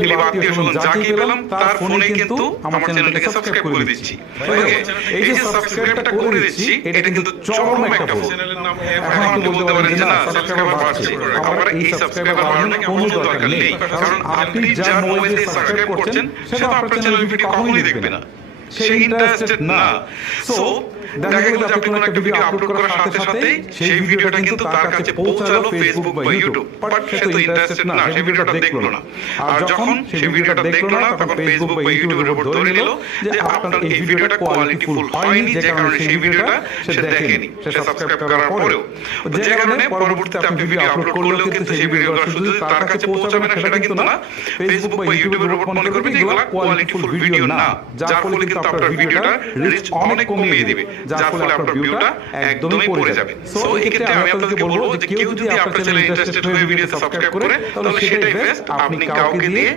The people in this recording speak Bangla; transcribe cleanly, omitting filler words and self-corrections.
কিংবা আত্মীয় স্বজন যাকেই পেলাম তার ফোনে কিন্তু আমার চ্যানেলটাকে সাবস্ক্রাইব করে দিচ্ছি। এই যে সাবস্ক্রাইবটা করে দিচ্ছি এটা কিন্তু চরম একটা ভুল। এখন আপনি বলতে পারেন যে না সাবস্ক্রাইবার বাড়ছে, আমার এই সাবস্ক্রাইবার বাড়ানোর কোনো দরকার নেই, কারণ আপনি যার মোবাইলে সাবস্ক্রাইব করছেন সে তো আপনার চ্যানেলের ভিডিও কখনোই দেখবে না, সে ইন্টারেস্টেড না। সো দেখা গেল যে আপনি কোনো একটা ভিডিও আপলোড করার সাথে সাথে সেই ভিডিওটা কিন্তু তার কাছে পৌঁছালো ফেসবুক বা ইউটিউব, বাট সে তো ইন্টারেস্টেড না, সেই ভিডিওটা দেখলো না। আর যখন সেই ভিডিওটা দেখলো না তখন ফেসবুক বা ইউটিউবের উপর ধরে নিল যে আপনার এই ভিডিওটা কোয়ালিটিফুল হয়নি, যে কারণে সেই ভিডিওটা সে দেখেনি, সে সাবস্ক্রাইব করার পরেও, যে কারণে পরবর্তীতে আপনি ভিডিও আপলোড করলেও কিন্তু সেই ভিডিওটা শুধু তার কাছে পৌঁছাবে না সেটা কিন্তু না, ফেসবুক বা ইউটিউবের উপর মনে করবে যে এগুলা কোয়ালিটিফুল ভিডিও না, যার ফলে কিন্তু আপনার ভিডিওটা রিচ অনেক কমিয়ে দিবে, যার ফলে আপনার ভিউটা একদমই পড়ে যাবে। সো এই ক্ষেত্রে আমি আপনাদেরকে বলবো যে কেউ যদি আপনার চ্যানেলে ইন্টারেস্টেড হয়ে ভিডিওতে সাবস্ক্রাইব করে তাহলে সেটাই বেস্ট, আপনি কাউকে দিয়ে